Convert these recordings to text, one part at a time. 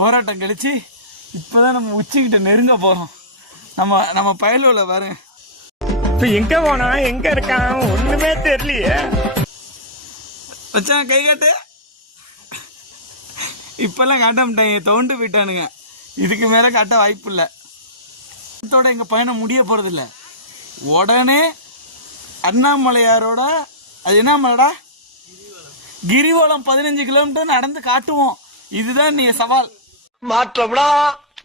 போராட்டம் கழிச்சு இப்போதான் நம்ம உச்சிக்கிட்ட நெருங்க போகிறோம். நம்ம பயலூர்ல பாருங்க. இப்போ எங்க போனா எங்க இருக்கான் ஒண்ணுமே தெரியலையே. வச்சான் கை காட்டு. இப்பெல்லாம் காட்ட மாட்டாங்க, தோண்டு போயிட்டானுங்க. இதுக்கு மேலே காட்ட வாய்ப்பு இல்லை. எங்கள் பயணம் முடிய போகிறதில்ல. உடனே அண்ணாமலையாரோட அது என்ன மலைடா, கிரிவலம் 15 கிலோமீட்டர் நடந்து காட்டுவோம். இதுதான் நீ சவால். மாற்றம்டா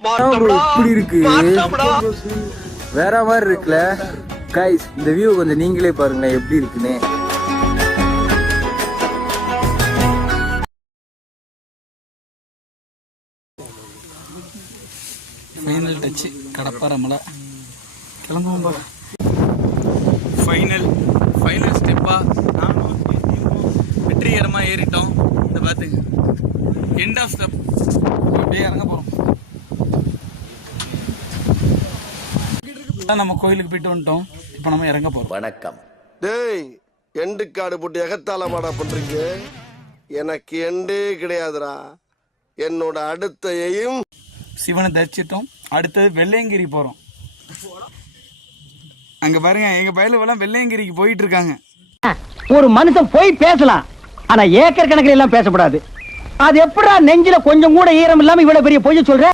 மாற்றம்டா இப்படி இருக்கு, மாற்றம்டா. வேற மாதிரி இருக்குல்ல கைஸ். இந்த வியூ கொஞ்சம் நீங்களே பாருங்களேன் எப்படி இருக்குன்னு. ஃபைனல் டச்சு கடப்பாறை மலை. கிளம்புவோம்பா. ஃபைனல் ஸ்டெப்பா நானும் வெற்றிகரமாக ஏறிட்டோம். இதை பார்த்துங்க, எண்ட் ஆஃப் ஸ்டெப். அப்படியே இறங்க போகிறோம். நம்ம கோயிலுக்கு போயிட்டு வந்துட்டோம். இப்போ நம்ம இறங்க போகிறோம். வணக்கம். டேய், எண்டு காடு போட்டு எகத்தால மாடா பண்றீங்க. எனக்கு எண்டே கிடையாதுடா. என்னோட அடுத்த எய்ம் சிவனை தரிச்சிட்டோம். அடுத்தது வெள்ளையங்கிரி போகிறோம். அங்கே பாருங்க, எங்கள் பயலுவெல்லாம் வெள்ளையங்கிரிக்கு போயிட்டு இருக்காங்க. ஒரு மனுஷன் போய் பேசலாம், ஆனா ஏக்கர் கணக்கில் எல்லாம் பேசக்கூடாது. அது எப்படா நெஞ்சில கொஞ்சம் கூட ஈரம் இல்லாம இவ்வளவு பெரிய பொய்ய சொல்ற?